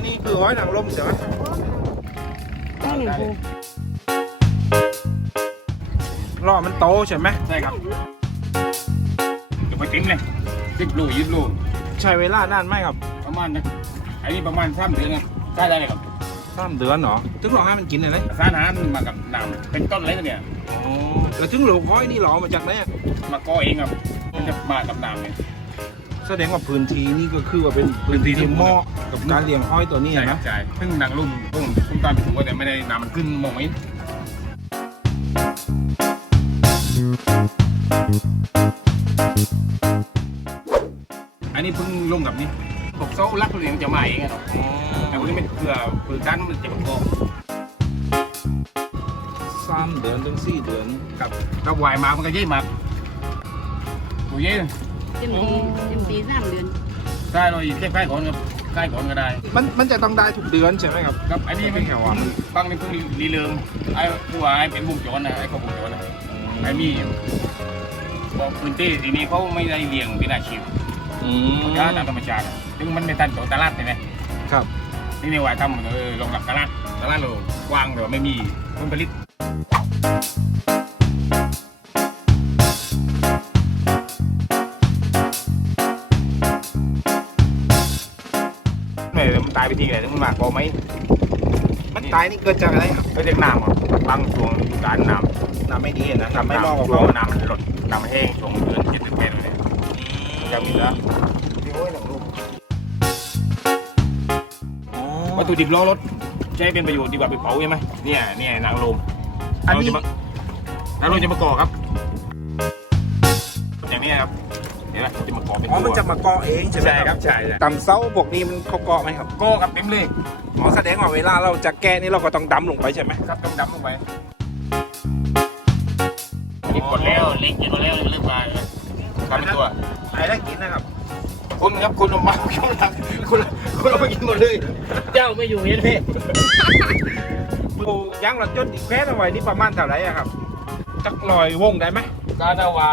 อันนี้คือห้อยนางรมใช่ไหมนี่หนึ่งภูล่อมันโตใช่ไหมใช่ครับเดี๋ยวไปติ้มเลยสิบโลยี่สิบโลใช้เวลานานไหมครับ ประมาณนะอันนี้ประมาณสามเดือนนะใช่ได้เลยครับสามเดือนเหรอถึงเราให้มันกินอะไรสารอาหารมากับน้ำเป็นต้นอะไรตัวเนี่ยอ๋อแล้วถึงหลวห้อยนี่หรอมาจากไหนอะมาก่อเองครับมันจะมากับน้ำเนี่ย แสดงว่าพื้นที่นี่ก็คือว่าเป็นพื้นที่ที่เหมาะกับการเลี้ยงห้อยตัวนี้ใช่ครันะบใช่ซึ่งนางลุ่มพุ่งพุ่งตามไปถูกว่าแต่ไม่ได้น้ำมันขึ้นมองไม่เห็นอันนี้เพิ่งลงกับนี่พวกโซ่ลักเลี้ยงจะมาเองอะเนาะแต่วันนี้มันเผื่อเผื่อด้านมันจะมาก่อสามเดือนถึงสี่เดือนกับกับวายมามันก็ยี่มากโอ้ยเต็มทีเต็มทีสามเดือนได้เลยเทียบใกล้ก่อนครับใกล้ก่อนก็ได้ มันมันจะต้องได้ทุกเดือนใช่ไหมครับครับอันนี้ไม่ไม่แค่ว่าบางนี่เพิ่งรีเริงไอ้ผู้ว่าไอ้เป็นวงจรนะไอ้เขาวงจรนะไอ้มีอยู่บอกพื้นที่ทีนี้เขาไม่ได้เลี้ยงเป็นอาชีพอืเขาจะตามธรรมชาติซึ่งมันไม่ทันต่อตลาดใช่ไหมครับนี่ในวายทำเออลงกับตลาดตลาดเรากว้างแต่ว่าไม่มีผลผลิต ม่มันตายไปทีไหนถึงมันมากพอไหมมันตายนี่เกิดจากอะไรครับก็เรียกน้ำครับบางช่วงการน้ำน้ำไม่ดีนะน้ำไม่เหมาะกับช่วเขางน้ำมันลดน้ำมันแห้งช่วงเดือนเจ็ดถึงแปดเลยจะมีแล้วที่โอ้ยหนังลูกอ๋อวัตถุดิบล้อรถใช้เป็นประโยชน์ดีกว่าไปเผาใช่ไหมเนี่ยเนี่ยนางลมอันนี้เราจะมานางลมจะมาก่อครับ อย่างนี้ครับ เห็นไหมจะมาก่อเป็นอ๋อตัวมันจะมาเกาะเองใช่ไหมใช่ครับใช่ใช่ตำเซ้าพวกนี้มันเขาเกาะไหมครับก่อครับเต็มเลยอ๋อแสดงว่าเวลาเราจะแกะนี่เราก็ต้องดำลงไปใช่ไหมครับต้องดำลงไปนี่หมดแล้วเล็กหมดแล้วเริ่มมาทำเป็นตัวใครได้กินนะครับคุณครับคุณเอามาคุณเอาคุณคุณเอาไปกินหมดเลย เจ้าไม่อยู่เห็นไหมปูย่างเราจนอีกแพ้เอาไว้นี่ประมาณเท่าไหร่อะครับจักลอยวงได้ไหมกาดาวา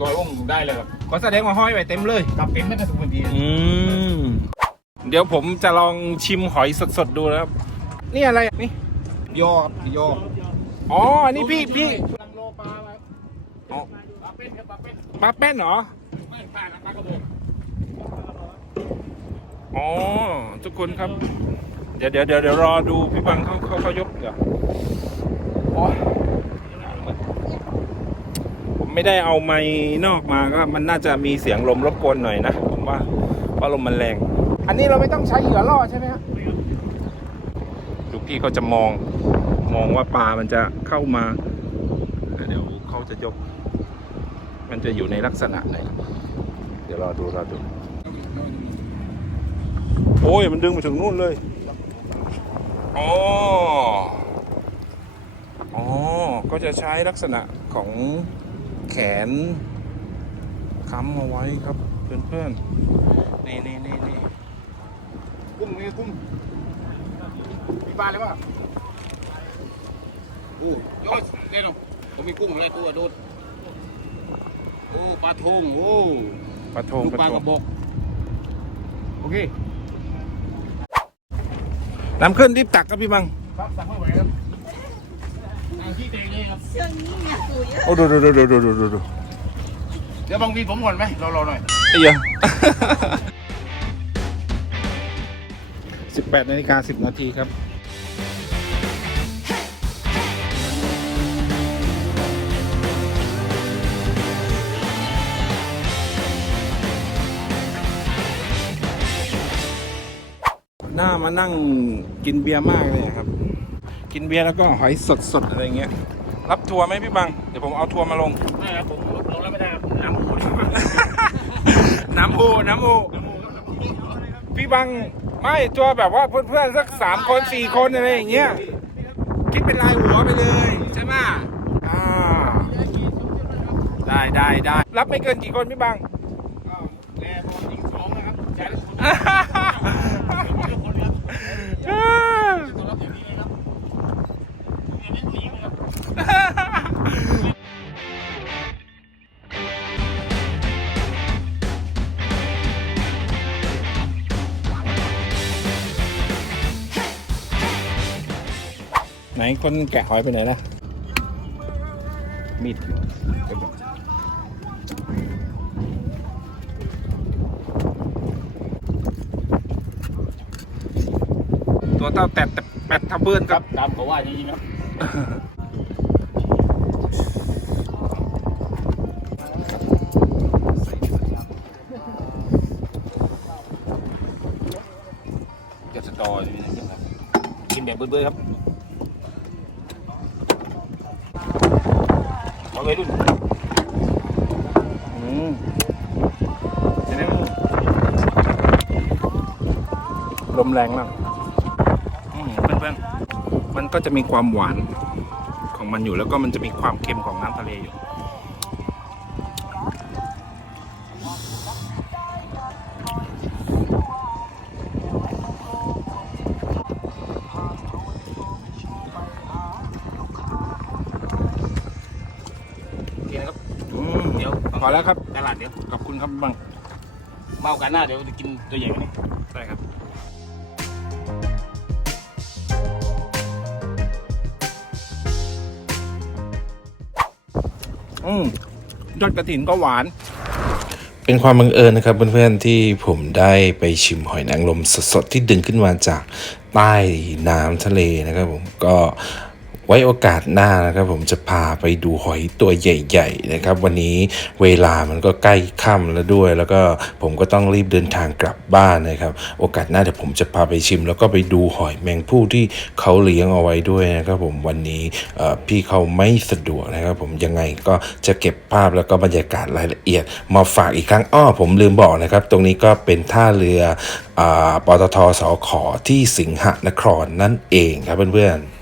ลอยวงได้เลยครับ ก็แสดงว่าห้อยไว้เต็มเลยตับเป็นไม่ได้ทุกคนดีอืมเดี๋ยวผมจะลองชิมหอยสดๆดูนะครับนี่อะไรอะนี่ยอครับยออ๋ออันนี้พี่พี่ลังโลปลาครับอ๋อปลาเป็นครับปลาเป็นปลาแป้นเหรอไม่ปลาปลากระบอกอ๋อทุกคนครับเดี๋ยวเดี๋ยวเดี๋ยวเดี๋ยวรอดูพี่บังเขาเขาเขายกเดี๋ยวโอ้ย ผมไม่ได้เอาไม้นอกมาก็มันน่าจะมีเสียงลมรบกวนหน่อยนะผมว่าเพราะลมมันแรง อันนี้เราไม่ต้องใช้เหยื่อล่อใช่ไหมครับดูพี่เขาจะมองมองว่าปลามันจะเข้ามาเดี๋ยวเขาจะยก มันจะอยู่ในลักษณะไหน เดี๋ยวรอดูรอดูโอ้ยมันดึงไปถึงนู่นเลยอ๋ออ๋อก็จะใช้ลักษณะของ แขนค้ำเอาไว้ครับเพื่อนๆ นี่นี่นี่นี่กุ้งนี่กุ้งมีปลาเลยป่ะโอ้ยอดเด่นผมมีกุ้งอะไรตัวโดดโอ้ปลาทงโอ้ปลาทงลูกปปลาลาทกระงบอกโอเคน้ำขึ้นรีบตักครับพี่บังครับสั่งไม่ไหวครับ โอ้โอ้ดูดูดูดูดูดูดูเดี๋ยวบางวีผมก่อนไหมรอรอหน่อยไอ้ยังสิบแปดนาฬิกาสิบนาทีครับหน้ามานั่งกินเบียร์มากเลยครับ กินเบียร์แล้วก็หอยสดสดๆอะไรเงี้ย รับทัวร์ไหมพี่บัง เดี๋ยวผมเอาทัวร์มาลง ไม่ครับผมลงแล้วไม่ได้ครับน้ำหมดน้ำหูน้ำหูพี่บังไม่ตัวแบบว่าเพื่อนๆสักสามคนสี่คนอะไรอย่างเงี้ย คิดเป็นรายหัวไปเลย ใช่ไหมอ่า ได้ได้ได้รับไม่เกินกี่คนพี่บังก็แล่พอยิงสองนะครับ คนแกะหอยไปไหนนะมีดตัวเท่าแต่แปดทับเบิร์นคครัรับบตามเขาว่าจริงๆครับเก็บสตออยู่นี่นะครับกินแบบเบื่อๆครับ เอาไว้รุ่นอืมเห็นไหมลมแรงมากอืมเพื่อนๆมันก็จะมีความหวานของมันอยู่แล้วก็มันจะมีความเค็มของน้ำทะเลอยู่ พอแล้วครับ ตลาดเดี๋ยวขอบคุณครับบังเมากันหน้าเดี๋ยวจะกินตัวใหญ่กันนี่ใช่ครับอืมยอดกระถินก็หวาน เป็นความบังเอิญนะครับเพื่อนๆที่ผมได้ไปชิมหอยนางรมสดๆที่ดึงขึ้นมาจากใต้น้ำทะเลนะครับผมก็ ไว้โอกาสหน้านะครับผมจะพาไปดูหอยตัวใหญ่ๆนะครับ วันนี้เวลามันก็ใกล้ค่ำแล้วด้วย แล้วก็ผมก็ต้องรีบเดินทางกลับบ้านนะครับ โอกาสหน้าเดี๋ยวผมจะพาไปชิม แล้วก็ไปดูหอยแมงผู้ที่เขาเลี้ยงเอาไว้ด้วยนะครับผมวันนี้พี่เขาไม่สะดวกนะครับ ผมยังไงก็จะเก็บภาพแล้วก็บรรยากาศรายละเอียด มาฝากอีกครั้งอ้อผมลืมบอกนะครับ ตรงนี้ก็เป็นท่าเรืออปตทสอขอที่สิงหนครนั่นเองครับเพื่อนๆ